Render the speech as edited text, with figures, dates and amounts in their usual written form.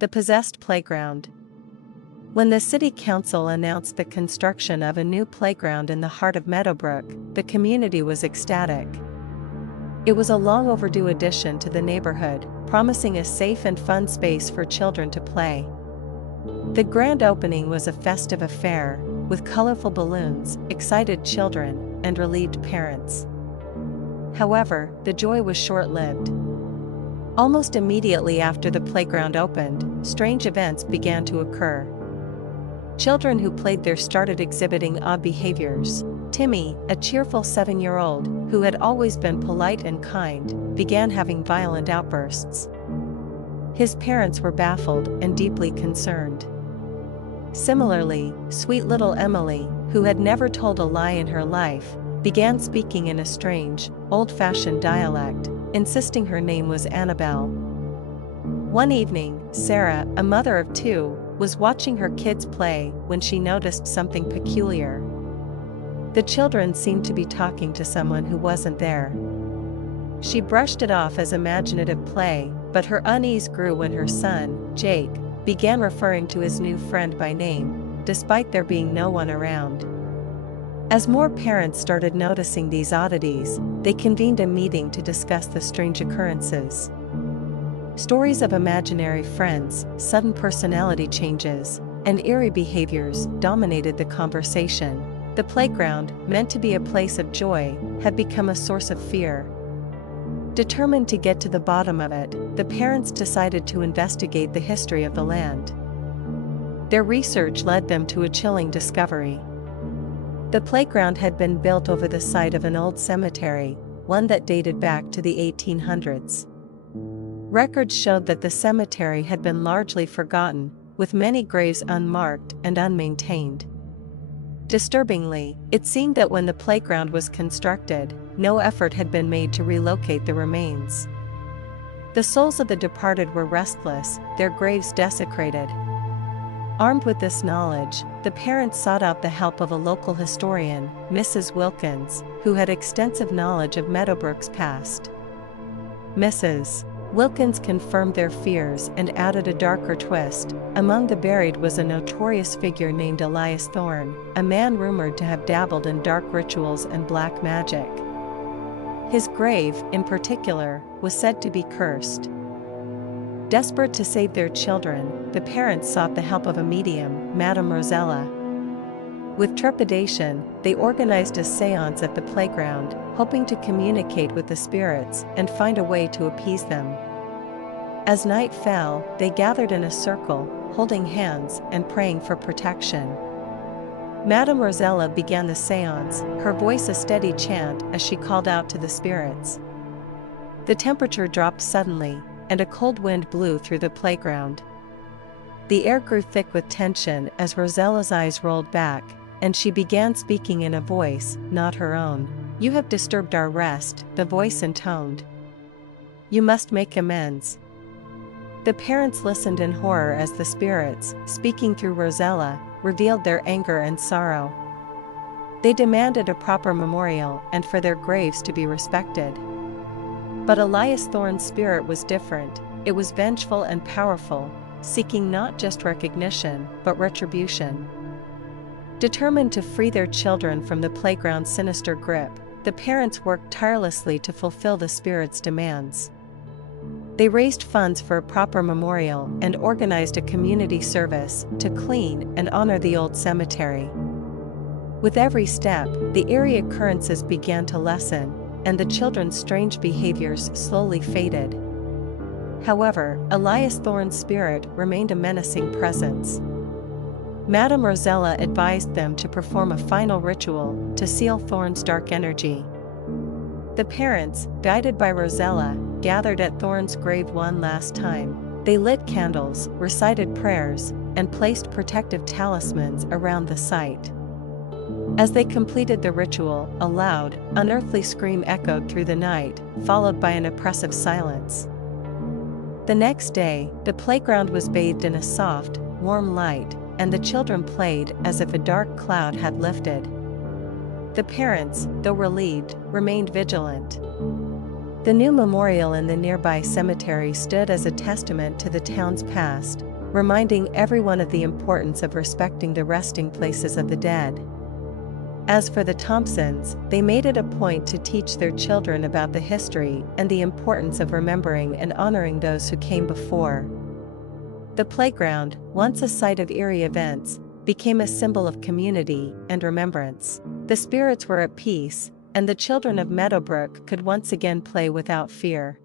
The possessed playground. When the city council announced the construction of a new playground in the heart of Meadowbrook, the community was ecstatic. It was a long overdue addition to the neighborhood, promising a safe and fun space for children to play. The grand opening was a festive affair, with colorful balloons, excited children, and relieved parents. However, the joy was short-lived. Almost immediately after the playground opened, strange events began to occur. Children who played there started exhibiting odd behaviors. Timmy, a cheerful 7-year-old, who had always been polite and kind, began having violent outbursts. His parents were baffled and deeply concerned. Similarly, sweet little Emily, who had never told a lie in her life, began speaking in a strange, old-fashioned dialect, insisting her name was Annabelle. One evening, Sarah, a mother of 2, was watching her kids play when she noticed something peculiar. The children seemed to be talking to someone who wasn't there. She brushed it off as imaginative play, but her unease grew when her son, Jake, began referring to his new friend by name, despite there being no one around. As more parents started noticing these oddities, they convened a meeting to discuss the strange occurrences. Stories of imaginary friends, sudden personality changes, and eerie behaviors dominated the conversation. The playground, meant to be a place of joy, had become a source of fear. Determined to get to the bottom of it, the parents decided to investigate the history of the land. Their research led them to a chilling discovery. The playground had been built over the site of an old cemetery, one that dated back to the 1800s. Records showed that the cemetery had been largely forgotten, with many graves unmarked and unmaintained. Disturbingly, it seemed that when the playground was constructed, no effort had been made to relocate the remains. The souls of the departed were restless, their graves desecrated. Armed with this knowledge, the parents sought out the help of a local historian, Mrs. Wilkins, who had extensive knowledge of Meadowbrook's past. Mrs. Wilkins confirmed their fears and added a darker twist. Among the buried was a notorious figure named Elias Thorne, a man rumored to have dabbled in dark rituals and black magic. His grave, in particular, was said to be cursed. Desperate to save their children, the parents sought the help of a medium, Madame Rosella. With trepidation, they organized a séance at the playground, hoping to communicate with the spirits and find a way to appease them. As night fell, they gathered in a circle, holding hands and praying for protection. Madame Rosella began the séance, her voice a steady chant as she called out to the spirits. The temperature dropped suddenly, and a cold wind blew through the playground. The air grew thick with tension as Rosella's eyes rolled back, and she began speaking in a voice not her own. "You have disturbed our rest," the voice intoned. "You must make amends." The parents listened in horror as the spirits, speaking through Rosella, revealed their anger and sorrow. They demanded a proper memorial and for their graves to be respected. But Elias Thorne's spirit was different. It was vengeful and powerful, seeking not just recognition, but retribution. Determined to free their children from the playground's sinister grip, the parents worked tirelessly to fulfill the spirit's demands. They raised funds for a proper memorial and organized a community service to clean and honor the old cemetery. With every step, the eerie occurrences began to lessen, and the children's strange behaviors slowly faded. However, Elias Thorne's spirit remained a menacing presence. Madame Rosella advised them to perform a final ritual to seal Thorne's dark energy. The parents, guided by Rosella, gathered at Thorne's grave one last time. They lit candles, recited prayers, and placed protective talismans around the site. As they completed the ritual, a loud, unearthly scream echoed through the night, followed by an oppressive silence. The next day, the playground was bathed in a soft, warm light, and the children played as if a dark cloud had lifted. The parents, though relieved, remained vigilant. The new memorial in the nearby cemetery stood as a testament to the town's past, reminding everyone of the importance of respecting the resting places of the dead. As for the Thompsons, they made it a point to teach their children about the history and the importance of remembering and honoring those who came before. The playground, once a site of eerie events, became a symbol of community and remembrance. The spirits were at peace, and the children of Meadowbrook could once again play without fear.